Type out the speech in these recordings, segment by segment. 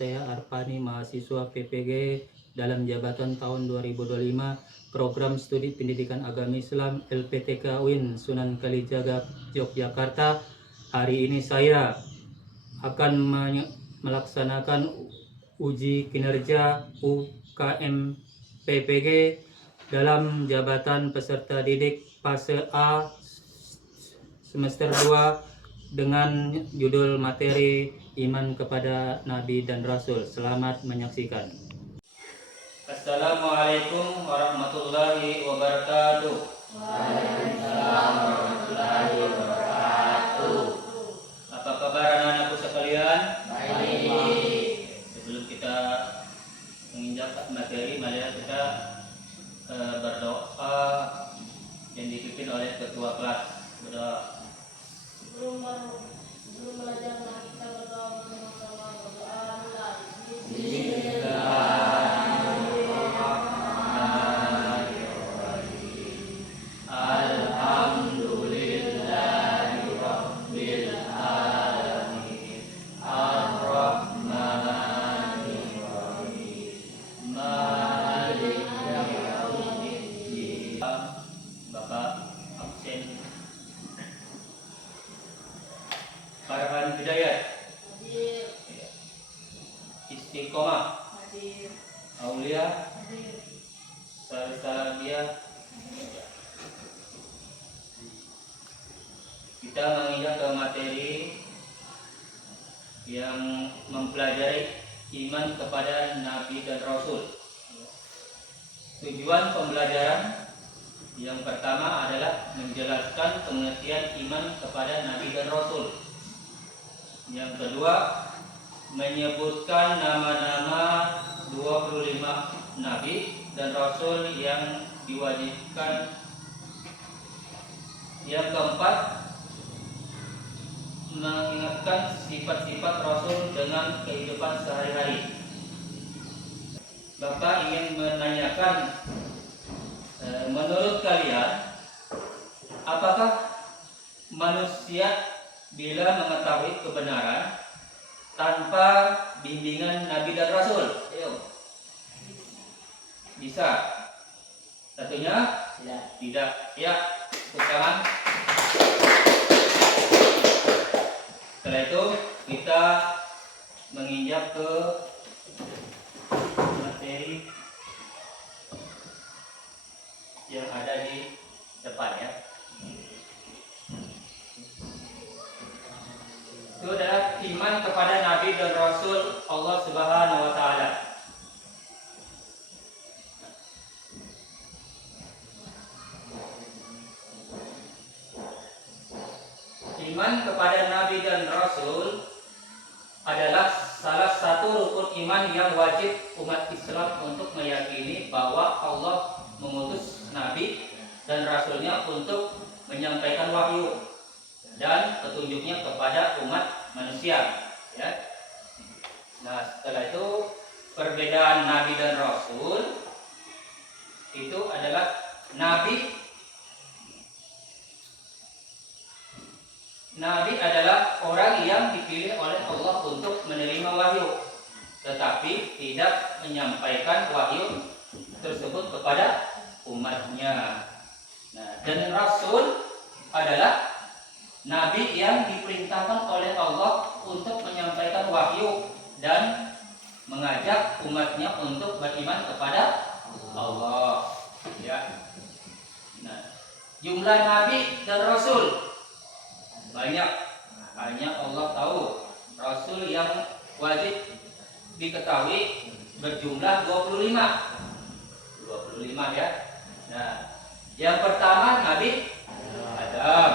saya Arfani, mahasiswa PPG dalam jabatan tahun 2025 Program Studi Pendidikan Agama Islam LPTK UIN Sunan Kalijaga, Yogyakarta. Hari ini saya akan melaksanakan uji kinerja UKM PPG dalam jabatan peserta didik fase A semester 2 dengan judul materi iman kepada Nabi dan Rasul. Selamat menyaksikan. Assalamualaikum warahmatullahi wabarakatuh. Waalaikumsalam warahmatullahi wabarakatuh. Apa kabar anak-anakku sekalian? Baik. Sebelum kita menginjak materi, mari kita berdoa yang dipimpin oleh ketua kelas. Berdoa. Sebelum belajar kita berdoa bersama-sama. Berdoa Bapak absen. Farhan Hidayat. hadir. Istiqomah. Hadir. Aulia Hadir. Salabia. Kita menginjak ke materi yang mempelajari iman kepada Nabi dan Rasul. Tujuan pembelajaran yang pertama adalah menjelaskan pengertian iman kepada Nabi dan Rasul. Yang kedua, menyebutkan nama-nama 25 Nabi dan Rasul yang diwajibkan. Yang keempat, mengingatkan sifat-sifat Rasul dengan kehidupan sehari-hari. Bapak ingin menanyakan, menurut kalian, apakah manusia bila mengetahui kebenaran tanpa bimbingan Nabi dan Rasul? Ayo. Bisa? Satunya? Tidak. Ya, tepuk tangan. Setelah itu kita menginjak ke materi yang ada di depan ya. Itu adalah iman kepada Nabi dan Rasul Allah Subhanahu wa Ta'ala. Iman kepada Nabi dan Rasul adalah salah satu rukun iman yang wajib umat Islam untuk meyakini bahwa Allah mengutus Nabi dan Rasulnya untuk menyampaikan wahyu dan petunjuknya kepada umat manusia. Ya. Nah, setelah itu perbedaan Nabi dan Rasul itu adalah Nabi adalah orang yang dipilih oleh Allah untuk menerima wahyu, tetapi tidak menyampaikan wahyu tersebut kepada umatnya. Nah, dan Rasul adalah Nabi yang diperintahkan oleh Allah untuk menyampaikan wahyu dan mengajak umatnya untuk beriman kepada Allah. Ya. Nah, jumlah Nabi dan Rasul banyak, hanya Allah tahu. Rasul yang wajib diketahui berjumlah 25 ya. Nah, yang pertama Nabi Adam,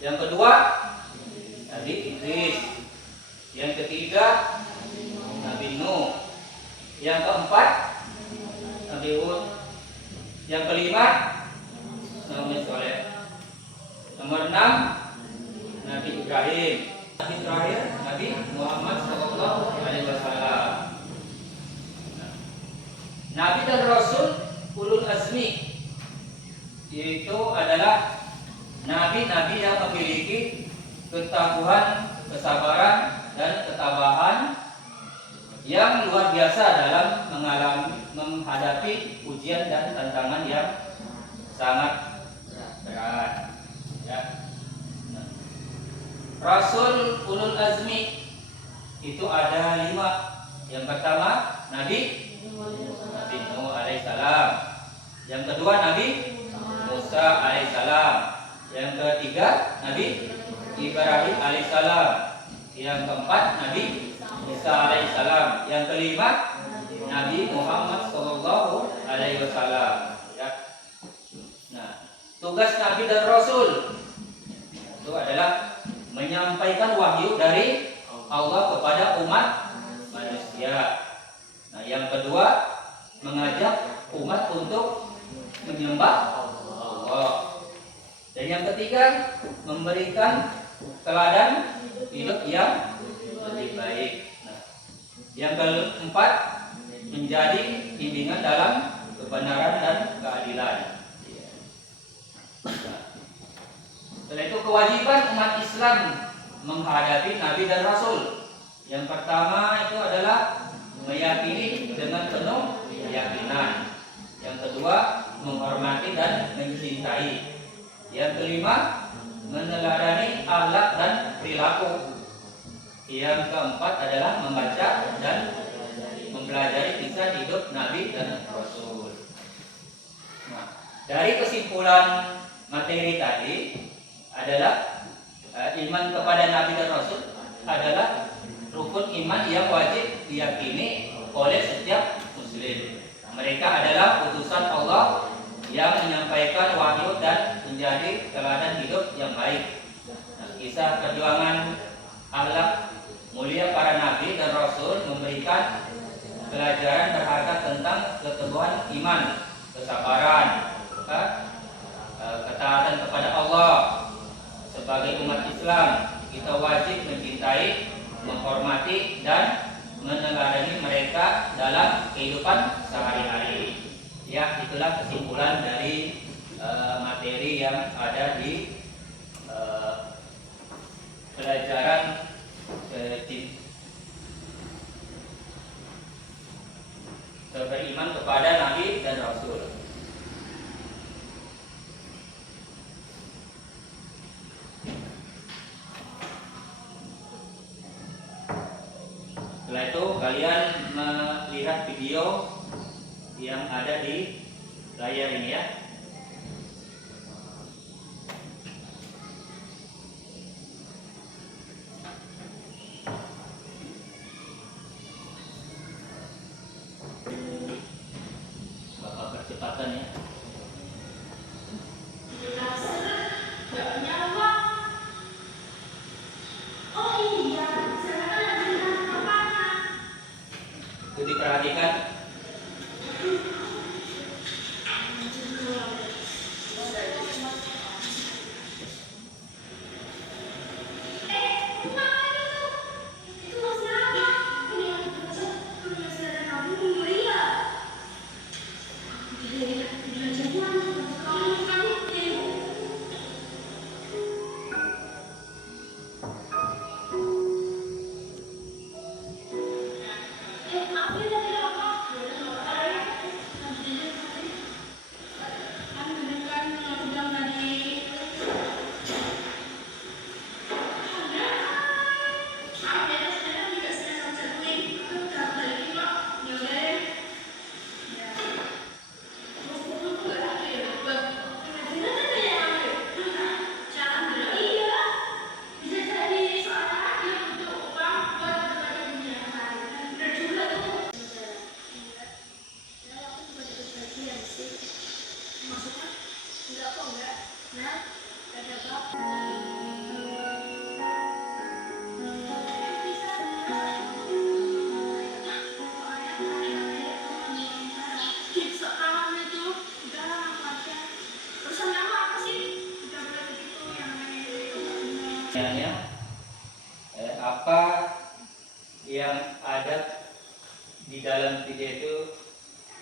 yang kedua Nabi Idris, yang ketiga Nabi Nuh, yang keempat Nabi Hud, yang kelima Nabi Soleh, nomor 6 Nabi Ibrahim, Nabi terakhir Nabi Muhammad SAW. Nabi dan Rasul ulul azmi, yaitu adalah nabi-nabi yang memiliki ketangguhan, kesabaran, dan ketabahan yang luar biasa dalam menghadapi ujian dan tantangan yang sangat berat. Ya. Nah, Rasul ulul azmi itu ada 5. Yang pertama Nabi Nuh alaihissalam. Yang kedua Nabi Musa alaihissalam. Yang ketiga Nabi Ibrahim alaihissalam. Yang keempat Nabi Isa alaihissalam. Yang kelima Nabi Muhammad sallallahu alaihi wasallam. Ya. Nah, tugas Nabi dan Rasul itu adalah menyampaikan wahyu dari Allah kepada umat manusia. Nah, yang kedua mengajak umat untuk menyembah Allah. Dan yang ketiga memberikan teladan hidup yang lebih baik. Nah, yang keempat menjadi bimbingan dalam kebenaran dan keadilan. Nah, setelah itu kewajiban umat Islam menghadapi Nabi dan Rasul. Yang pertama itu adalah meyakini dengan penuh keyakinan. Yang kedua menghormati dan mencintai. Yang kelima meneladani akhlak dan perilaku. Yang keempat adalah membaca dan mempelajari kisah hidup Nabi dan Rasul. Nah, dari kesimpulan materi tadi adalah iman kepada Nabi dan Rasul adalah rukun iman yang wajib diyakini oleh setiap muslim. Mereka adalah utusan Allah yang menyampaikan wahyu dan menjadi teladan hidup yang baik. Nah, kisah perjuangan akhlak mulia para nabi dan rasul memberikan pelajaran berharga tentang keteguhan iman, kesabaran, ketaatan kepada Allah. Sebagai umat Islam, kita wajib mencintai, menghormati dan meneladani mereka dalam kehidupan sehari-hari. Ya, itulah kesimpulan dari materi yang ada di pelajaran beriman kepada Nabi dan Rasul. Setelah itu kalian melihat video yang ada di layar ini ya. Bapak percepatan ya. Itu diperhatikan. Apa yang ada di dalam video itu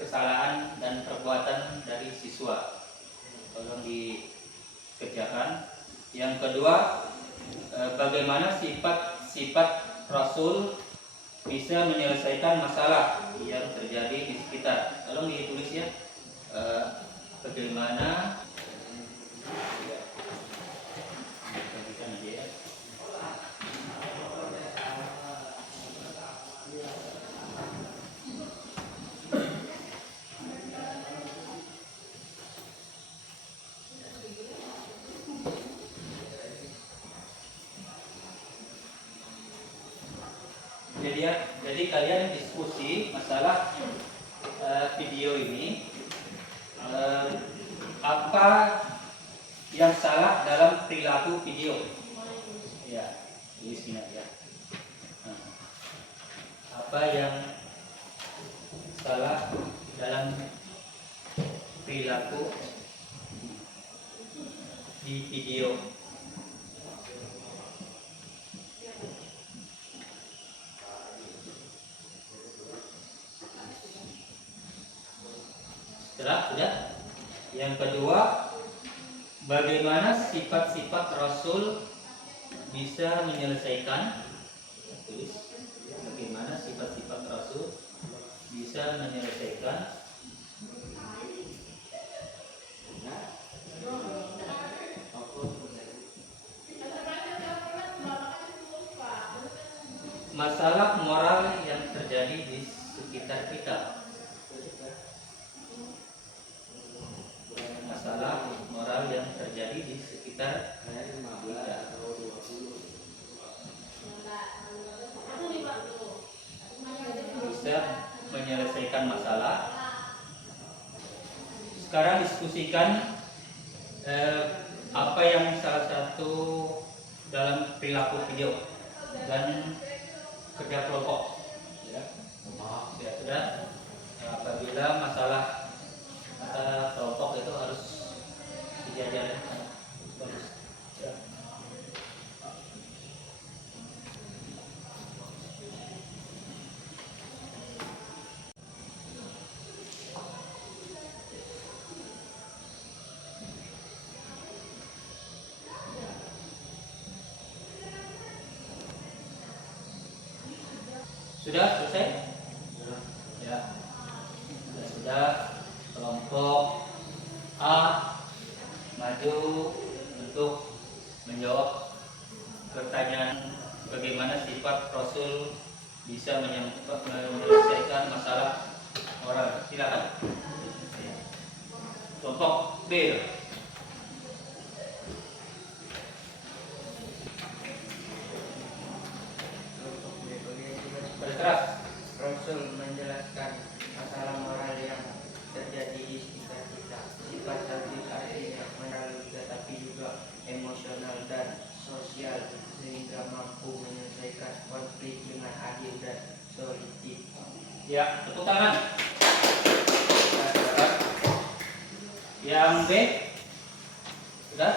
kesalahan dan perbuatan dari siswa, tolong dikerjakan. Yang kedua, bagaimana sifat-sifat Rasul bisa menyelesaikan masalah yang terjadi di sekitar. Tolong ditulis ya. Bagaimana ya, bagikan aja ya. Jadi kalian diskusi masalah video ini, apa yang salah dalam perilaku video. Ya, tulis ini aja. Nah, apa yang salah dalam perilaku di video. Sudah. Yang kedua, bagaimana sifat-sifat Rasul bisa menyelesaikan. Tulis. Bagaimana sifat-sifat Rasul bisa menyelesaikan masalah moral yang terjadi di sekitar kita. Masalah moral yang terjadi di sekitar kita. Bisa menyelesaikan masalah. Sekarang diskusikan apa yang salah satu dalam perilaku video dan kerja kelompok. Ya, sudah. Apabila masalah kelompok itu harus dijajarin. Bagus. Ya. Sudah selesai? Ya. Sudah. Kelompok A maju untuk menjawab pertanyaan bagaimana sifat Rasul bisa menyelesaikan masalah moral. Silakan. Kelompok B. Berkeras. Rasul menjelaskan masalah moral yang terjadi di sekitar kita. Sifat tadi artinya melalui tetapi juga emosional dan sosial sehingga mampu menyelesaikan konflik dengan adil dan solutif. Ya, tepuk tangan. Yang B. Sudah?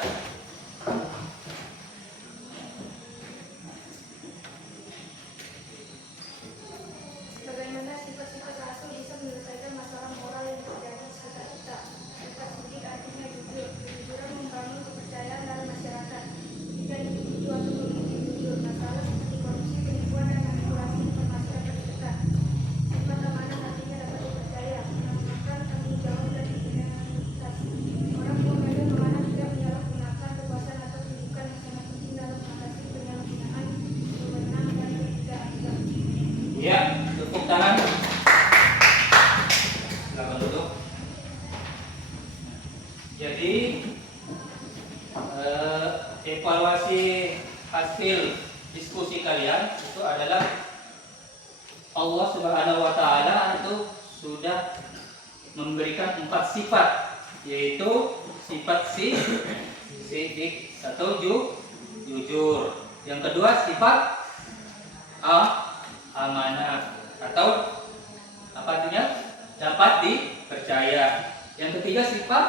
Bagaimana sifat-sifat Rasul bisa menyelesaikan masalah moral yang terjadi di sekitar kita? Sifat sidik artinya jujur. Kejujuran membangun kepercayaan dalam masyarakat. Jika individu atau pemimpin jujur, masalah seperti korupsi, penipuan, dan manipulasi informasi dapat ditekan. Sifat amanah artinya dapat dipercaya, menanggung tanggung jawab dan integritas. Orang yang amanah tidak menyalahgunakan kekuasaan atau kedudukan yang sangat penting dalam mengatasi penyalahgunaan wewenang dan ketidakadilan. Ya, tepuk tangan. Silakan duduk. Jadi evaluasi hasil diskusi kalian itu adalah Allah Subhanahu wa taala itu sudah memberikan 4 sifat, yaitu sifat sidik atau jujur. Yang kedua sifat amanah atau apa artinya? Dapat dipercaya. Yang ketiga sifat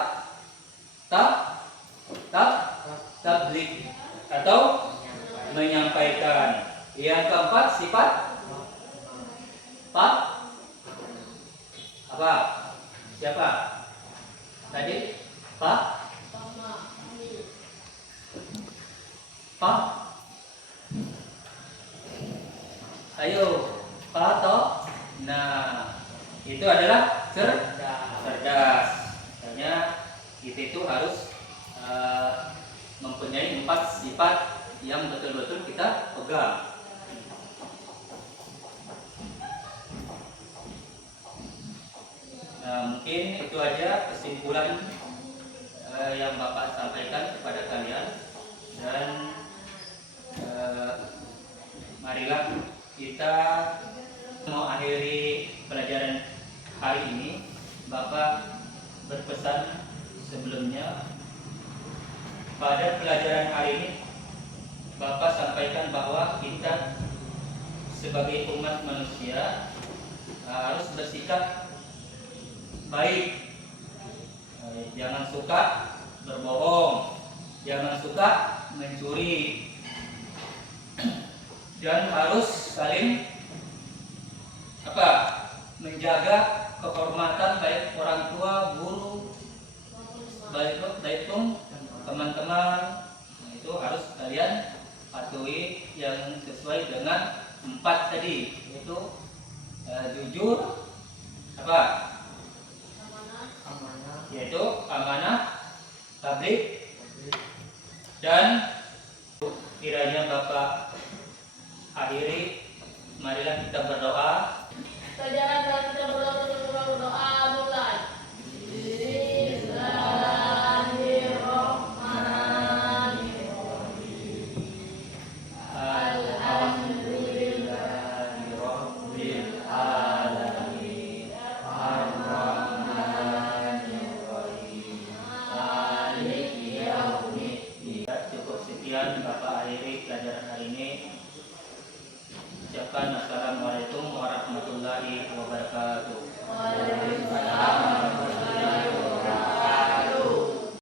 tabligh atau menyampaikan. Yang keempat sifat apa? Siapa? Tadi Ayo, Pato. Nah, itu adalah cerdas. Misalnya kita itu harus mempunyai 4 sifat yang betul-betul kita pegang. Nah, mungkin itu aja kesimpulan yang Bapak sampaikan kepada kalian, dan marilah kita mau akhiri pelajaran hari ini. Bapak berpesan sebelumnya, pada pelajaran hari ini Bapak sampaikan bahwa kita sebagai umat manusia harus bersikap baik. Jangan suka berbohong, jangan suka mencuri, dan harus saling menjaga kehormatan baik orang tua, guru, baik pun teman-teman. Itu harus kalian patuhi yang sesuai dengan 4 tadi, yaitu jujur, yaitu amanah, tabligh, dan kiranya Bapak akhiri, marilah kita berdoa. Pelajaran dan kita berdoa mulai. Cukup sekian Bapak akhiri pelajaran hari ini. Ucapkan assalamualaikum warahmatullahi wabarakatuh.